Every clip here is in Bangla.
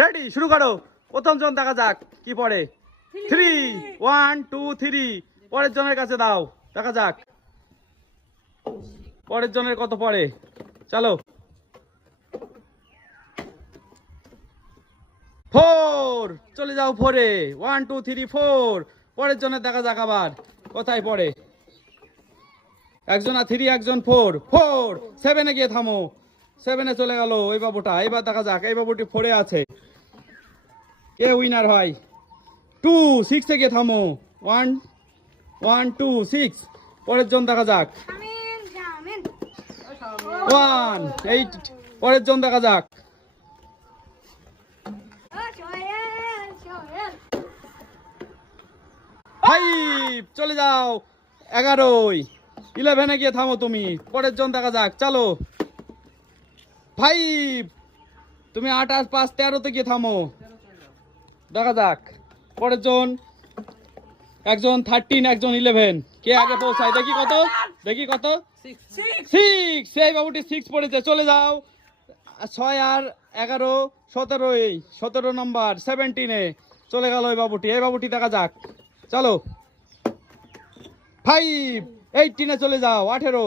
রেডি শুরু করো। প্রথম জন দেখা যাক কি পড়ে? থ্রি ওয়ান টু থ্রি পরের জনের কাছে দাও দেখা যাক। পরের জনের কত পড়ে? চলো। ফোর চলে যাও ফোরে ওয়ান টু থ্রি ফোর পরের জনের দেখা যাক আবার কোথায় পড়ে? একজন আর থ্রি একজন ফোর ফোর সেভেনে গিয়ে থামো। সেভেনে চলে গেল এই বাবুটা। এবার দেখা যাক এই বাবুটি ফোরে আছে। কে উইনার হয় টু সিক্সে গিয়ে থামো। ওয়ান ওয়ান টু সিক্স পরের জন দেখা যাক. ওয়ান এইট পরের জন দেখা যাক. ফাইভ চলে যাও। এগারোই। ইলেভেনে গিয়ে থামো তুমি। পরের জন দেখা যাক। চলো। ফাইভ তুমি আট আট পাঁচ তেরোতে গিয়ে থামো। দেখা যাক। পরের জন, একজন থার্টিন একজন ইলেভেন কে আগে পৌঁছায়? দেখি কত? দেখি কত? সিক্স সেই বাবুটি সিক্স পড়েছে। চলে যাও। ছয় আর এগারো সতেরো এই সতেরো নম্বর সেভেন্টিনে চলে গেল ওই বাবুটি। এই বাবুটি দেখা যাক। চলো। ফাইভ এইটিনে চলে যাও। আঠেরো।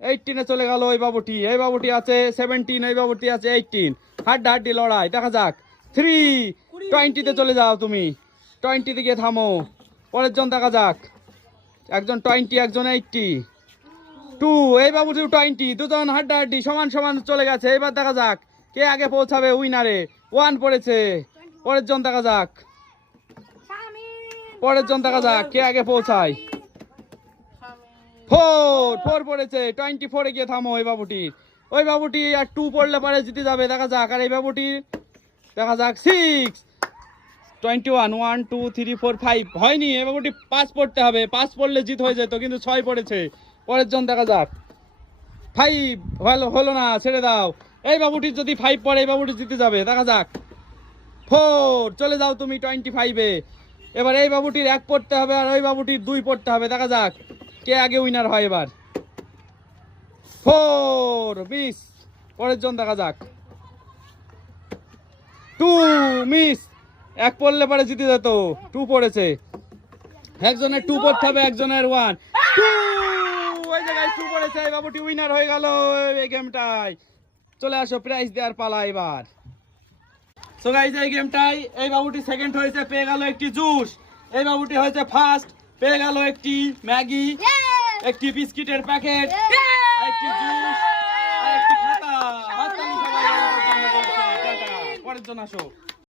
এইটিনে চলে গেল ওই বাবুটি। এই বাবুটি আছে সেভেন্টিন এই বাবুটি আছে এইটিন হাড্ডা হাড্ডি লড়াই। দেখা যাক। থ্রি টোয়েন্টিতে চলে যাও তুমি। টোয়েন্টিতে গিয়ে থামো। পরের জন দেখা যাক। একজন টোয়েন্টি একজন এইটটি টু এই বাবুটি টোয়েন্টি দুজন হাড্ডা হাড্ডি সমান সমান চলে গেছে। এবার দেখা যাক কে আগে পৌঁছাবে উইনারে ওয়ান পড়েছে। পরের জন দেখা যাক। পরের জন দেখা যাক কে আগে পৌঁছায়। ফোর ফোর পড়েছে। টোয়েন্টি ফোরে গিয়ে থামো ওই বাবুটি। ওই বাবুটি আর টু পড়লে পারে জিতে যাবে। দেখা যাক। আর এই বাবুটি দেখা যাক। Six twenty one one, two, three, four, five হয়নি এই বাবুটি পাঁচ পড়তে হবে। পাঁচ পড়লে জিত হয়ে যেত, কিন্তু ছয় পড়েছে। পরের জন দেখা যাক। ফাইভ হলো হলো না, ছেড়ে দাও। এই বাবুটির যদি ফাইভ পড়ে, এই বাবুটি জিতে যাবে, দেখা যাক। ফোর, চলে যাও তুমি টোয়েন্টি ফাইভে এবার এই বাবুটির এক পড়তে হবে আর ওই বাবুটির দুই পড়তে হবে, দেখা যাক কে আগে উইনার হয় এবার। Four, miss. পরের জন দেখা যাক। Two, miss. এক পড়লে পরে জিতে যেত। টু পড়েছে। একজনের টু পড়তে হবে একজনের ওয়ান টু ওই জায়গায় টু পড়েছে। এই বাবুটি উইনার হয়ে গেল এই গেমটায় চলে আসো প্রাইজ দেওয়ার পালা এবার। সো গাইজ এই গেমটাই এই বাবুটি সেকেন্ড হয়েছে পেয়ে গেল একটি জুস এই বাবুটি হয়েছে ফার্স্ট পেয়ে গেল একটি ম্যাগি। একটি বিস্কিটের প্যাকেট একটি জুস আর একটি খাতা। জন্য পরের জন আসো